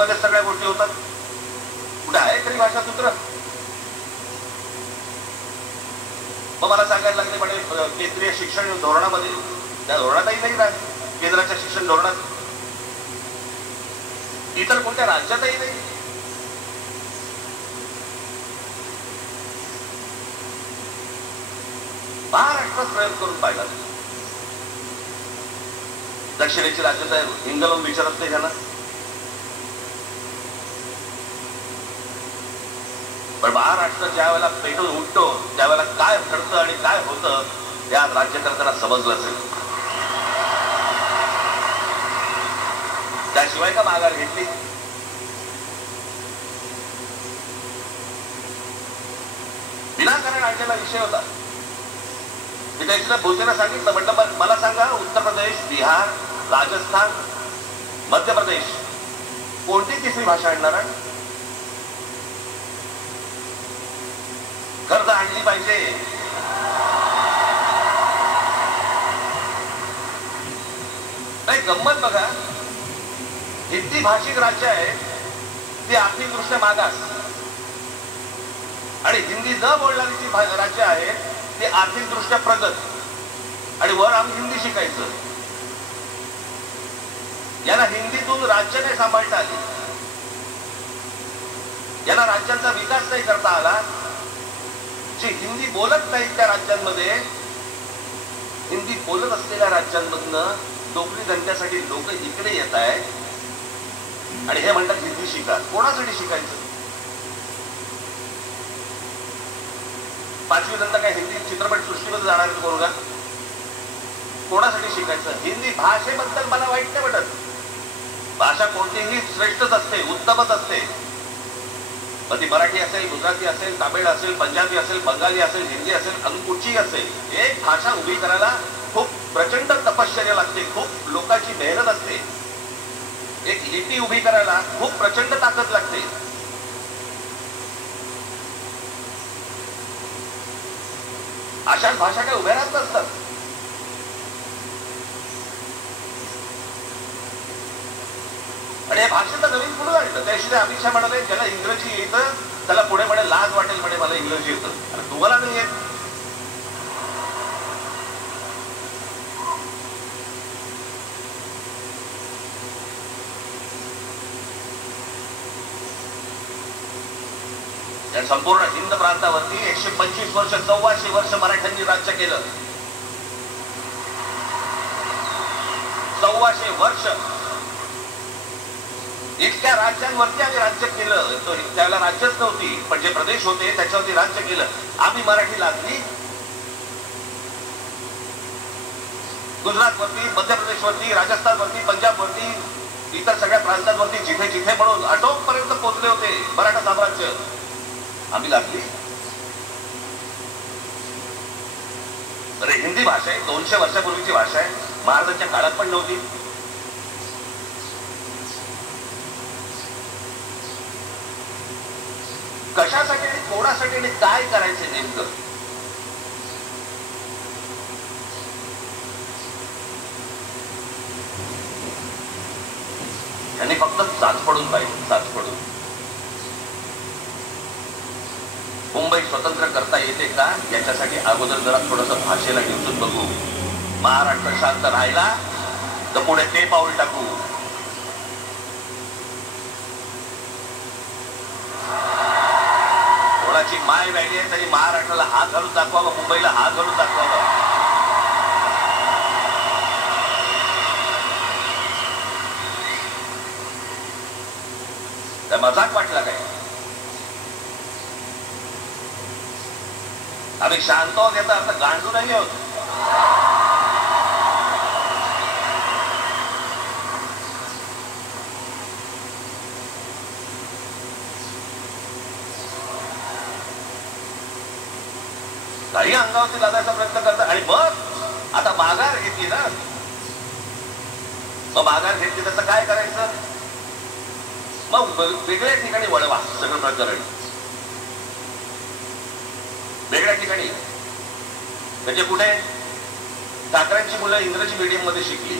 मध्ये सगळ्या गोष्टी होतात. कुठे आहे तरी भाषा सूत्र? मग मला सांगायला लागले म्हणे केंद्रीय शिक्षण धोरणामध्ये, त्या धोरणातही नाही राहत, केंद्राच्या शिक्षण धोरणात, इतर कोणत्या राज्यातही नाही. महाराष्ट्रात प्रयोग करून पाहिला. दक्षिणेची राज्यात आहे, हिंगलवून विचारत नाही त्यांना. पण महाराष्ट्र ज्या वेळेला पेटून उठतो त्यावेळेला काय घडतं आणि काय होतं या राज्यकर्त्यांना समजलं असेल. त्याशिवाय का माघार घेतली? विनाकारण आणलेला विषय होता. मी त्याच्या भोसेला सांगितलं, म्हटलं मला सांगा, उत्तर प्रदेश, बिहार, राजस्थान, मध्य प्रदेश कोणती तिसरी भाषा आणणार आहे? कर्ज आणली पाहिजे. नाही, गंमत बघा, हिंदी भाषिक राज्य आहे ती आर्थिकदृष्ट्या मागास, आणि हिंदी न बोलणारी जी राज्य आहे ती आर्थिकदृष्ट्या प्रगत, आणि वर आम्ही हिंदी शिकायचं. यांना हिंदीतून राज्य नाही सांभाळता आली, यांना राज्यांचा विकास नाही करता आला. जे हिंदी बोलत नाहीत त्या राज्यांमध्ये, हिंदी बोलत असलेल्या राज्यांमधनं नोकरी धंद्यासाठी लोक इकडे येत आहेत आणि हे म्हणतात हिंदी शिका. कोणासाठी शिकायचं? 5वी नंतर काय हिंदी चित्रपट सृष्टीमध्ये जाणार पोरगा? कोणासाठी शिकायचं? हिंदी भाषेबद्दल मला वाईट नाही वाटत. भाषा कोणतीही श्रेष्ठच असते, उत्तमच असते. मग ती मराठी असेल, गुजराती असेल, तामिळ असेल, पंजाबी असेल, बंगाली असेल, हिंदी असेल, कुठची असेल, एक भाषा उभी करायला खूप प्रचंड तपश्चर्या लागते, खूप लोकांची मेहनत असते. एक लिपी उभी करायला खूप प्रचंड ताकद लागते. अशाच भाषा काय उभ्या राहत नसतात. आणि या भाषेचं नवीन पुढे आणलं. त्याशिवाय अमित शहा म्हणाले, ज्याला इंग्रजी येतं त्याला पुढे म्हणे लाज वाटेल, म्हणे मला इंग्रजी येतं, आणि तुम्हाला नाही येत. या संपूर्ण हिंद प्रांतावरती 125 वर्ष, 1400 वर्ष मराठ्यांनी राज्य केलं. 1400 वर्ष इतक्या राज्यांवरती आम्ही राज्य केलं. त्याला राज्यच नव्हती, पण जे प्रदेश होते त्याच्यावरती राज्य केलं. आम्ही मराठी लागली गुजरातवरती, मध्य प्रदेशवरती, राजस्थानवरती, पंजाबवरती, इतर सगळ्या प्रांतांवरती जिथे जिथे म्हणून आटोपर्यंत पोहोचले होते मराठा साम्राज्य. आम्ही लागली. अरे हिंदी भाषा आहे, 200 वर्षापूर्वीची भाषा आहे, महाराजांच्या काळात पण नव्हती. कशासाठी आणि कोणासाठी आणि काय करायचे नेमकं? यांनी फक्त साथ पडून पाहिजे, साथ पडून. मुंबई स्वतंत्र करता येते का याच्यासाठी अगोदर जरा थोडंसं भाषेला घेऊन बघू. महाराष्ट्र शांत राहिला तर पुढे ते पाऊल टाकू. कोणाची माय व्याली आहे तरी महाराष्ट्राला हात घालून दाखवावं, मुंबईला हात घालून दाखवावं. त्या मजाक वाटला काय? आम्ही शांत आहोत याचा अर्थ गांडू नाही आहोत. काही अंगावरती लादायचा प्रयत्न करतात आणि मग आता माघार घेतली ना. मग माघार घेतली त्याचं काय करायचं? मग वेगळ्या ठिकाणी वळवा सगळं प्रकरण, वेगळ्या ठिकाणी. म्हणजे कुठे ठाकरेंची मुलं इंग्रजी मीडियम मध्ये शिकली,